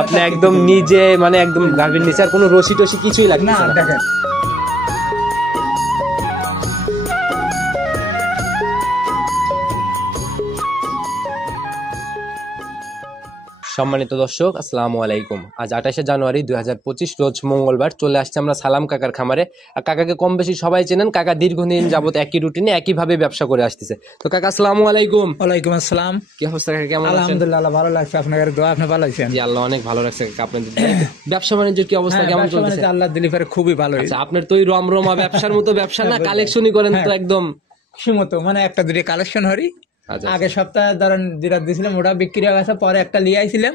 আপনি একদম নিজে মানে একদম গাভীর নিচে আর কোনো রশি টসি কিছুই লাগবে না। দেখেন সম্মানিত দর্শক, আসসালামু আলাইকুম। আজ 28শে জানুয়ারি 2025 রোজ মঙ্গলবার চলে আসছে আমরা সালাম কাকার খামারে। আর কাকাকে কম বেশি সবাই চেনেন, কাকা দীর্ঘদিন যাবত একই রুটিনে একইভাবে ব্যবসা করে আসতেছে। তো কাকা আসসালামু আলাইকুম। ওয়ালাইকুম আসসালাম। কি অবস্থা কাকা, কেমন আছেন? আলহামদুলিল্লাহ ভালো লাগছে, আপনাদের দোয়া। আপনি ভালো আছেন? জি আল্লাহ অনেক ভালো লাগছে কাকা। আপনাদের ব্যবসা বাণিজ্যের কি অবস্থা, কেমন চলছে? আল্লাহ দিলিফার খুবই ভালো। আচ্ছা, আপনার তো ওই রমরমা ব্যবসার মতো ব্যবসা না, কালেকশনই করেন তো একদম সীমিত, মানে একটা দুটো কালেকশন হরি। আগে সপ্তাহে ধরেন যেটা দিয়েছিলাম ওটা বিক্রি হয়ে গেছে, পরে একটা লিয়ে আইছিলাম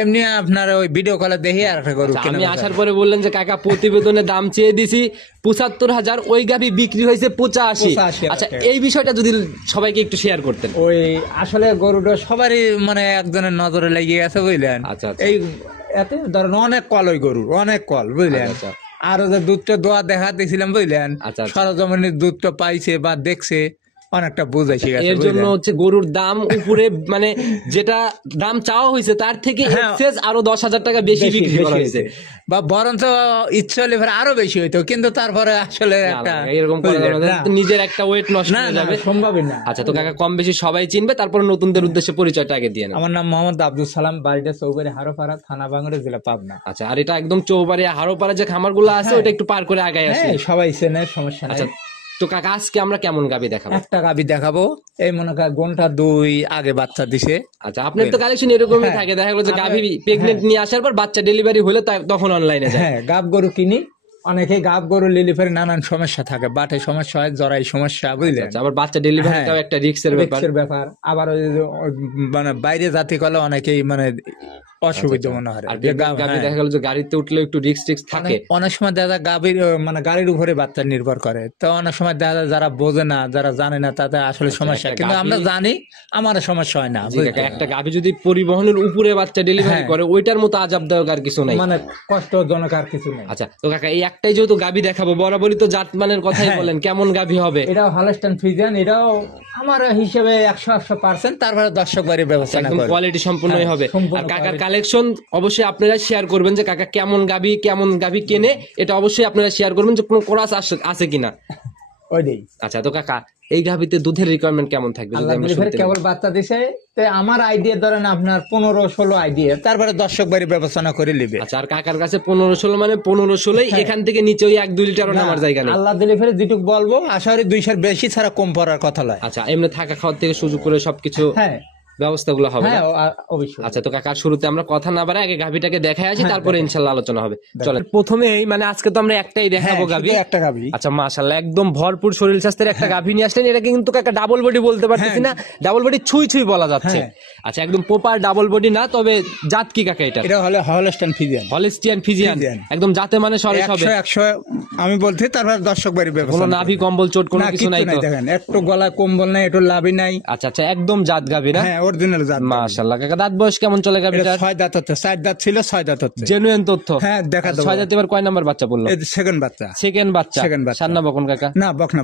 এমনি আপনার ওই ভিডিও কলে দেখি আর একটা গরু। আমি আসার পরে বললেন যে কাকা প্রতিবেদনে দাম চেয়ে দিছি ৭৫,০০০, ওই গাভী বিক্রি হয়েছে ৮৫। আচ্ছা, এই বিষয়টা যদি সবাইকে একটু শেয়ার করতেন। ওই আসলে গরুটা সবারই মানে একজনের নজরে লেগে গেছে বুঝলেন। আচ্ছা, এই এতে ধরেন অনেক কল, ওই গরু অনেক কল বুঝলেন। আর ওদের দুধটা দোয়া দেখা দিয়েছিলাম বুঝলেন, সরজমিনের দুধটা পাইছে বা দেখছে অনেকটা বুঝাইছে। এর জন্য হচ্ছে গরুর দাম উপরে মানে যেটা দাম চাওয়া হয়েছে তার থেকে আরো 10,০০০ টাকা বেশি বিক্রি করা হয়েছে, বা বরঞ্চ ইচ্ছা হলে আরো বেশি হইতো, কিন্তু তারপরে আসলে এরকম নিজের একটা ওয়েট নষ্ট হয়ে যাবে, সম্ভবই না। আচ্ছা, তো কাকা কম বেশি সবাই চিনবে, তারপর নতুনদের উদ্দেশ্যে পরিচয়টা আগে দিয়ে। আমার নাম মোহাম্মদ আব্দুল সালাম, বাড়িটা চৌবাড়ি হারোপাড়া, থানা বাঙ্গুরা, জেলা পাবনা। আচ্ছা, আর এটা একদম চৌবাড়ি হারোপাড়া যে খামারগুলো আছে ওটা একটু পার করে আগায় আসে, সবাই চেনে, সমস্যা নাই। তো কাকা আজকে আমরা কেমন গাভী দেখাবো? একটা গাভী দেখাবো, এই মনে করেন ঘন্টা 2 আগে বাচ্চা দিছে। আচ্ছা, আপনার তো কালেকশন এরকমই থাকে, দেখা গেল যে গাভী প্রেগনেন্ট নিয়ে আসার পর বাচ্চা ডেলিভারি হলে তখন অনলাইনে যায়। হ্যাঁ, গাব গরু কিনি, অনেকে গাব গরু লিলিফের নানান সমস্যা থাকে, বাটে সমস্যা হয়, জরাই সমস্যা বুঝলেন। আবার বাচ্চা ডেলিভারিটাও একটা রিস্কের ব্যাপার। আবার মানে বাইরে জাতি করলে অনেকেই মানে অসুবিধা মনে হয়। দেখা গেল যে গাড়িতে উঠলে একটু রিস্ক থাকে, অনেক সময় দেখা গাভীর মানে গাড়ির উপরে বাচ্চা নির্ভর করে। তো অনেক সময় দেখা যায় যারা বোঝে না, যারা জানে না, তাতে আসলে সমস্যা। কিন্তু আমরা জানি আমার সমস্যা হয় না। একটা গাভী যদি পরিবহনের উপরে বাচ্চা ডেলিভারি করে ওইটার মতো আজাবদায়ক আর কিছু নাই, মানে কষ্টজনক আর কিছু নেই। আচ্ছা, তো কাকা এই একটাই যেহেতু গাভী দেখাবো, বরাবরই তো জাতমানের কথাই বলেন, কেমন গাভী হবে? এটাও হলস্টাইন ফ্রিজিয়ান, এটাও আমার হিসেবে 100%। তারপরে দর্শক বাড়ির ব্যবস্থা একদম কোয়ালিটি সম্পূর্ণই হবে। আর কাকার কালেকশন অবশ্যই আপনারা শেয়ার করবেন যে কাকা কেমন গাভী কেনে, এটা অবশ্যই আপনারা শেয়ার করবেন যে কোনো ক্রস আছে কিনা। আচ্ছা, তো কাকা এই গাভীতে দুধের রিকোয়ারমেন্ট কেমন থাকবে? কেবল বাচ্চা দিছে, আমার আইডিয়া ধরেন আপনার 15-16 আইডিয়া, তারপরে দর্শক বাড়ির ব্যবস্থা করে নিবে। আচ্ছা, আর কাকার কাছে 15-16 মানে 15-16, এখান থেকে নিচে ওই 1-2 লিটারও নামার জায়গা নেই। আল্লাহ দিলে ফেরে যেটুকু বলবো, আশা করি 200 বেশি ছাড়া কম পড়ার কথা নয়। আচ্ছা, এমনি থাকা খাওয়ার থেকে সুযোগ করে সবকিছু ব্যবস্থাগুলো হবে। আচ্ছা, তো কাকা শুরুতে আমরা কথা না বাড়াই আগে গাভীটাকে দেখাই আসি, তারপরে ইনশাআল্লাহ আলোচনা হবে। চলেন প্রথমেই মানে আজকে তো আমরা একটাই দেখাবো গাভী, একটা গাভী। আচ্ছা, মাশাআল্লাহ একদম ভরপুর শরীর স্বাস্থ্যের একটা গাভী নিয়ে আসলেন। এটা কিন্তু কাকা ডাবল বডি বলতে পারতেছি না, ডাবল বডি ছুঁই বলা যাচ্ছে। আচ্ছা, একদম প্রপার ডাবল বডি না, তবে জাত কি কাকা এটা? এটা হলো হলস্টাইন ফ্রিজিয়ান, একদম জাতে মানে সরে হবে 100 আমি বলতে, তারপর দর্শক বাড়ির ব্যবস্থা। কোনো নাভি কম্বল চোট কোনো কিছু নাই তো? দেখেন একটু গলা কম্বল নাই, একটু লাভি নাই। আচ্ছা, একদম জাত গাভী না? হ্যাঁ, অরিজিনাল জাত। মাশাআল্লাহ কাকা, দাঁত বয়স কেমন চলে গাভীটা? 6 দাঁত হচ্ছে, 4 দাঁত ছিল, 6 দাঁত হচ্ছে। জেনুইন তথ্য? হ্যাঁ, দেখা দাও। 6 দাঁত এবার কয় নাম্বার বাচ্চা বললো? সেকেন্ড বাচ্চা। সান্না বকন কাকা? না, বকনা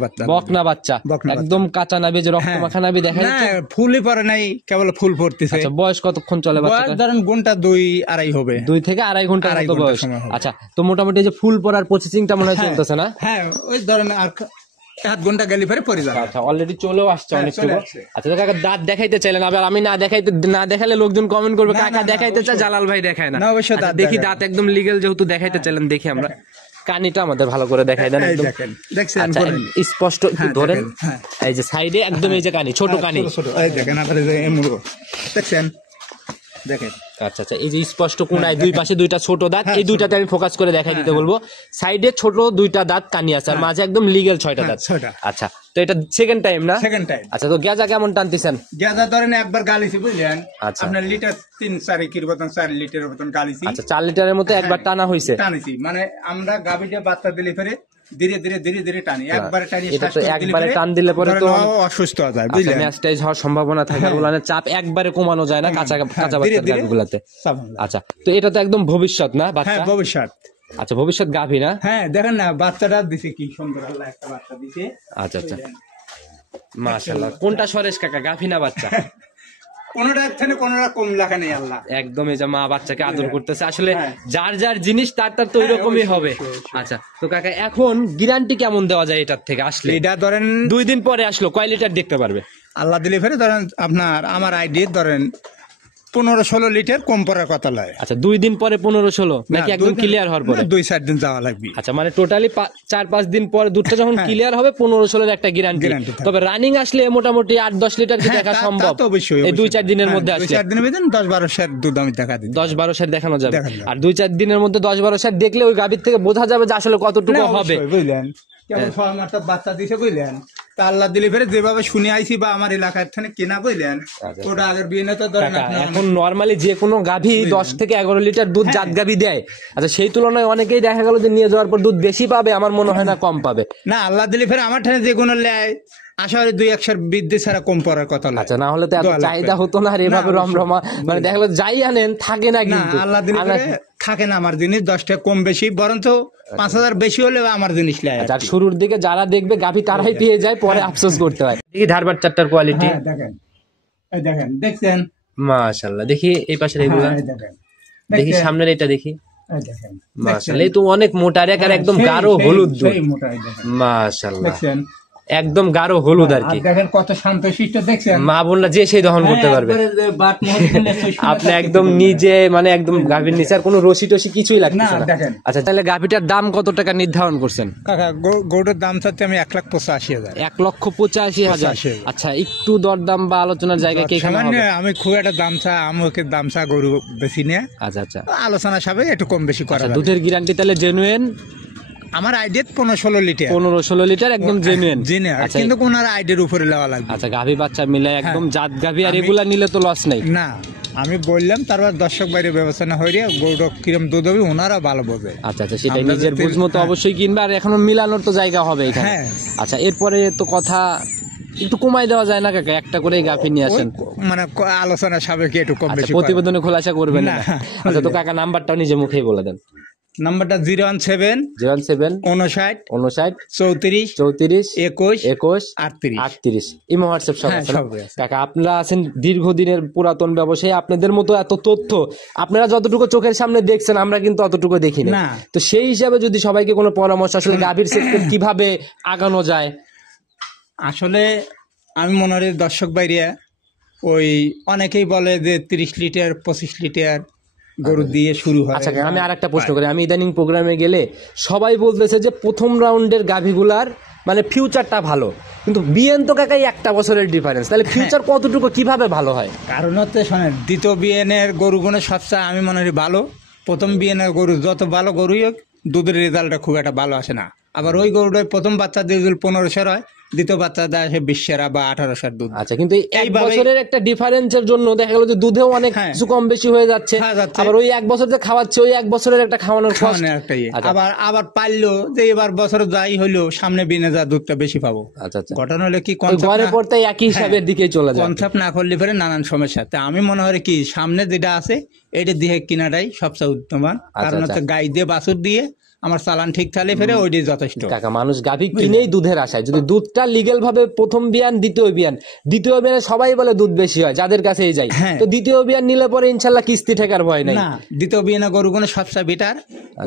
বাচ্চা। একদম কাঁচা নাভি, যে রক্ত মাখা নাভি দেখা যাচ্ছে। না, ফুলই পড়ে নাই, কেবল ফুল পড়তেছে। আচ্ছা, বয়স কতক্ষণ চলে বাচ্চাটা? ধরেন ঘন্টা 2-2.5 হবে, 2 থেকে 2.5 ঘন্টা মতো বয়স। আচ্ছা, তো মোটামুটি যে ফুল পড়ার প্রসেসিংটা মনে হয় চলতেছে না? হ্যাঁ, ওই ধরেন আর 1 ঘন্টা গেলে পরে পড়ে যাবে। আচ্ছা, অলরেডি চলেও আসছে অনেকটুকু। আচ্ছা, তো কাকা দাঁত দেখাইতে চাইলেন, আবার আমি না দেখালে লোকজন কমেন্ট করবে কাকা দেখাইতে চায়, জালাল ভাই দেখায় না। দেখি দাঁত একদম লিগ্যাল যেহেতু দেখাইতে চাইলেন, দেখি আমরা কানিটা আমাদের ভালো করে দেখাই দেন একদম। আচ্ছা, স্পষ্ট একটু ধরেন, এই যে সাইডে একদম এই যে কানি, ছোট কানি দেখেন, দেখছেন দেখেন। আচ্ছা, এই যে স্পষ্ট কোনায় দুই পাশে 2টা ছোট দাঁত, এই 2টাতে আমি ফোকাস করে দেখাই দিতে বলবো। সাইডে ছোট 2টা দাঁত কানি আছে, আর মাঝে একদম লিগ্যাল 6টা দাঁত। আচ্ছা, তো এটা সেকেন্ড টাইম না? Second time. আচ্ছা, তো গেজা কেমন টানতেছেন? গেজা ধরেন একবার গালিছি বুঝলেন, আপনার লিটার 3-4 কির মতন, 4 লিটারের মতন গালিছি। আচ্ছা, 4 লিটারের মতো একবার টানা হইছে? টানিছি, মানে আমরা গাভীটা বাচ্চা দিলে ফেরে ধীরে ধীরে টানি, একবারে টানি। একবারে টান দিলে পরে তো অসুস্থ হয়ে যায় বুঝলেন, ম্যাচটাইজ হওয়ার সম্ভাবনা থাকে, উলানের চাপ একবারে কমানো যায় না কাঁচা বাচ্চার গাভীগুলোতে। আচ্ছা, তো এটা তো একদম ভবিষ্যৎ না বাচ্চা? হ্যাঁ, ভবিষ্যৎ। আচ্ছা, ভবিষ্যৎ গাভী না? হ্যাঁ, দেখেন না বাচ্চাটা দিছে কি সুন্দর, আল্লাহ একটা বাচ্চা দিছে। আচ্ছা, মাশাআল্লাহ। কোনটা সরেশ কাকা, গাভী না বাচ্চা? কোনোটা থেকে কোনোটা কম লেখা নেই আল্লাহ। একদম এই যে মা বাচ্চাকে আদর করতেছে, আসলে যার যার জিনিস তার তার তো ওইরকমই হবে। আচ্ছা তো কাকা এখন গ্যারান্টি কেমন দেওয়া যায় এটার থেকে আসলে? এটা ধরেন 2 দিন পরে আসলো কয় লিটার দেখতে পারবে? আল্লাহ দিলে ফেরে ধরেন আপনার আমার আইডি ধরেন 15-16 লিটার কম পড়ার কথা লাগে। আচ্ছা 2 দিন পরে 15-16 নাকি একদম ক্লিয়ার হওয়ার পরে? 2-4 দিন যাওয়া লাগবে। আচ্ছা মানে টোটালি 4-5 দিন পরে দুধটা যখন ক্লিয়ার হবে 15-16 একটা গ্যারান্টি। তবে রানিং আসলে মোটামুটি 8-10 লিটার কি দেখা সম্ভব? এই 2-4 দিনের মধ্যে আসলে 2-4 দিনের মধ্যে 10-12 সের দুধ আমি দেখা দিই। 10-12 সের দেখানো যাবে। আর 2-4 দিনের মধ্যে 10-12 সের দেখলে ওই গাভীর থেকে বোঝা যাবে যে আসলে কতটুকু হবে। বুঝলেন কেমন ফর্মাটা বাচ্চা দিছে বুঝলেন। তা আল্লাহ দিলে ফেরে যেভাবে শুনে আইছি বা আমার এলাকার থেকে কেনা বুঝলেন ওটা আগের বিয়ে তো ধরেন এখন নরমালি যে কোনো গাভী 10 থেকে 11 লিটার দুধ জাত গাভী দেয়। আচ্ছা সেই তুলনায় অনেকেই দেখা গেল যে নিয়ে যাওয়ার পর দুধ বেশি পাবে, আমার মনে হয় না কম পাবে। না আল্লাহ দিলে ফেরে আমার ঠানে যে কোনো লেয় আশা করি 2-1 বৃদ্ধি ছাড়া কম পড়ার কথা। আচ্ছা না হলে তো এত চাহিদা হতো না আর এভাবে রমরমা মানে দেখা গেল যাই আনেন থাকে না, কিন্তু আল্লাহ দিলে থাকে না আমার জিনিস 10 টাকা কম বেশি, বরঞ্চ 5,000 বেশি হলে আমার জিনিস লেয়। আচ্ছা শুরুর দিকে যারা দেখবে গাভী তারাই পেয়ে যায়, পরে আফসোস করতে হয়। দেখি ধারবার চারটার কোয়ালিটি দেখেন, এই দেখেন দেখছেন মাশাআল্লাহ। দেখি এই পাশের এইগুলা দেখি, সামনের এটা দেখি দেখেন মাশাআল্লাহ, এই তো অনেক মোটা আর একদম গাঢ় হলুদ দুধ মাশাআল্লাহ, একদম গাঢ় হলুদ আর কি। দেখেন কত শান্তশিষ্ট দেখছেন, মা বোনরা যে সেই দহন করতে পারবে। আপনি একদম নিজে মানে একদম গাভীর নিচে আর কোনো রশি টসি কিছুই লাগতেছে না। আচ্ছা তাহলে গাভীটার দাম কত টাকা নির্ধারণ করছেন? কাকা গরুর দাম চাচ্ছি আমি 1,85,000। 1,85,000। আচ্ছা একটু দরদাম বা আলোচনার জায়গা কি এখানে হবে? আমি খুব একটা দাম চা আমাকে দাম চা গরু বেশি নিয়ে। আচ্ছা আচ্ছা আলোচনা সাবে একটু কম বেশি করা। দুধের গ্যারান্টি তাহলে জেনুইন? আমার আইডিয়া 15-16 লিটার। 15-16 লিটার একদম জেনুইন। কিন্তু কোন আর আইডির উপরে লেওয়া লাগবে। আচ্ছা গাভী বাচ্চা মিলে একদম জাত গাভী, আর এগুলা নিলে তো লস নেই না। আমি বললাম তারপর দর্শক বাইরে বিবেচনা হয়ে গরুটা কিরম দুধ হবে ওনারা ভালো বোঝে। আচ্ছা আচ্ছা সেটাই নিজের বুঝ মতো অবশ্যই কিনবে, আর এখনো মিলানোর তো জায়গা হবে এখানে। আচ্ছা এরপরে তো কথা একটু কমাই দেওয়া যায় না কাকা? একটা করে গাভী নিয়ে আসেন, মানে আলোচনা সাপেক্ষে একটু কম বেশি প্রতিবেদনে খোলাসা করবেন না। আচ্ছা তো কাকা নাম্বারটাও নিজে মুখেই বলে দেন। নাম্বারটা 017 59 34 21 38। ইমো হোয়াটসঅ্যাপ সব আছে কাকা। আপনারা আছেন দীর্ঘদিনের পুরাতন ব্যবসায়ী, আপনাদের মতো এত তথ্য আপনারা যতটুকু চোখের সামনে দেখছেন আমরা কিন্তু অতটুকু দেখি না। তো সেই হিসাবে যদি সবাইকে কোনো পরামর্শ আসলে গাভীর সেক্টর কিভাবে আগানো যায়? আসলে আমি মনে করি দর্শক বাইরে ওই অনেকেই বলে যে 30 লিটার 25 লিটার গরু দিয়ে শুরু হয়। আচ্ছা আমি আরেকটা প্রশ্ন করি, আমি ইদানিং প্রোগ্রামে গেলে সবাই বলতেছে যে প্রথম রাউন্ডের গাভীগুলার মানে ফিউচারটা ভালো, কিন্তু বিএন তো কাকাই 1 বছরের ডিফারেন্স, তাহলে ফিউচার কতটুকু কিভাবে ভালো হয়? কারণ হচ্ছে শোনেন দ্বিতীয় বিএনের গরুগুলো সবচেয়ে আমি মনে করি ভালো। প্রথম বিএনের গরু যত ভালো গরুই হোক দুধের রেজাল্টটা খুব একটা ভালো আসে না। আবার ওই গরুটাই প্রথম বাচ্চা দিয়ে 1500 হয়, দ্বিতীয় বাচ্চা দেয় 20 বা 1800 দুধ। আচ্ছা কিন্তু এই বছরের একটা ডিফারেন্সের জন্য দেখা গেল যে দুধেও অনেক কিছু কম বেশি হয়ে যাচ্ছে, আবার ওই 1 বছর যে খাওয়াচ্ছে ওই 1 বছরের একটা খাওয়ানোর কষ্ট। আবার পারলো যে এবার বছর যাই হইলো সামনে বিনে যা দুধটা বেশি পাবো। আচ্ছা আচ্ছা ঘটনা হলে কি ঘরে পড়তে একই হিসাবের দিকে চলে যায়, কনসেপ্ট না করলে ফেরে নানান সমস্যা। তা আমি মনে হয় কি সামনে যেটা আছে এটা দিয়ে কিনাটাই সবচেয়ে উত্তম, কারণ হচ্ছে গাই দিয়ে বাছুর দিয়ে আমার চালান ঠিক থাকলে ফেরে ওইটাই যথেষ্ট। কাকা মানুষ গাভী কিনেই দুধের আশায়, যদি দুধটা লিগেল ভাবে প্রথম বিয়ান দ্বিতীয় বিয়ানে সবাই বলে দুধ বেশি হয় যাদের কাছেই যাই, তো দ্বিতীয় বিয়ান নিলে পরে ইনশাল্লাহ কিস্তি ঠেকার ভয় নাই। না দ্বিতীয় বিয়ানে গরুগুলো সবচেয়ে বেটার।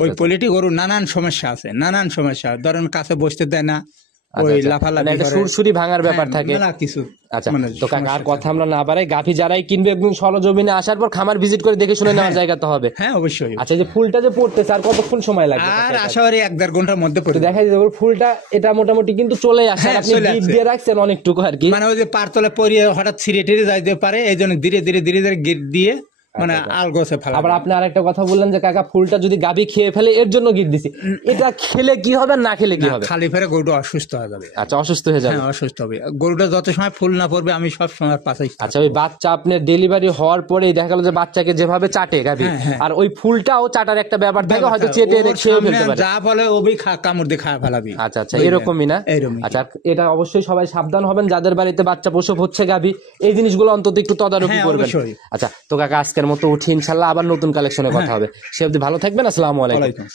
ওই পোলিটি গরু নানান সমস্যা আছে, নানান সমস্যা, ধরেন কাছে বসতে দেয় না, ওই লাফালাফি করে, সুরসুরি ভাঙার ব্যাপার থাকে কিছু। আচ্ছা তো কাকা আর কথা আমরা না বাড়াই, গাভী যারাই কিনবে একদম সরজমিনে আসার পর খামার ভিজিট করে দেখে শুনে নেওয়ার জায়গা তো হবে। হ্যাঁ অবশ্যই। আচ্ছা যে ফুলটা যে পড়তেছে আর কতক্ষণ সময় লাগবে? আর আশা করি 1-1.5 ঘন্টার মধ্যে পড়ে দেখা যায় ফুলটা এটা মোটামুটি কিন্তু চলে আসে, আপনি গিট দিয়ে রাখছেন অনেকটুকু আর কি, মানে ওই যে পারতলে পরিয়ে হঠাৎ ছিঁড়ে টিড়ে যাইতে পারে, এই জন্য ধীরে ধীরে গিট দিয়ে মানে আলগোছে ফেলা। আবার আপনি আরেকটা কথা বললেন যে কাকা ফুলটা যদি গাভী খেয়ে ফেলে এর জন্য গিট দিছি, এটা খেলে কি হবে না খেলে কি হবে? খালি ফেরে গরুটা অসুস্থ হয়ে যাবে। আচ্ছা অসুস্থ হয়ে যাবে? অসুস্থ হবে গরুটা যত সময় ফুল না পড়বে আমি সব সময় পাশে। আচ্ছা ওই বাচ্চা আপনার ডেলিভারি হওয়ার পরেই দেখা গেল যে বাচ্চাকে যেভাবে চাটে গাভী, আর ওই ফুলটাও চাটার একটা ব্যাপার থাকে, হয়তো চেটে এনে খেয়ে ফেলতে পারে, যা বলে ওই কামড় দিয়ে খাওয়া ফেলাবি। আচ্ছা আচ্ছা এরকমই না? আচ্ছা এটা অবশ্যই সবাই সাবধান হবেন, যাদের বাড়িতে বাচ্চা প্রসব হচ্ছে গাভী এই জিনিসগুলো অন্তত একটু তদারকি করবেন। আচ্ছা তো কাকা আজকের মতো উঠি, ইনশাল্লাহ আবার নতুন কালেকশনে কথা হবে, সে অবধি ভালো থাকবেন। আসসালামু আলাইকুম।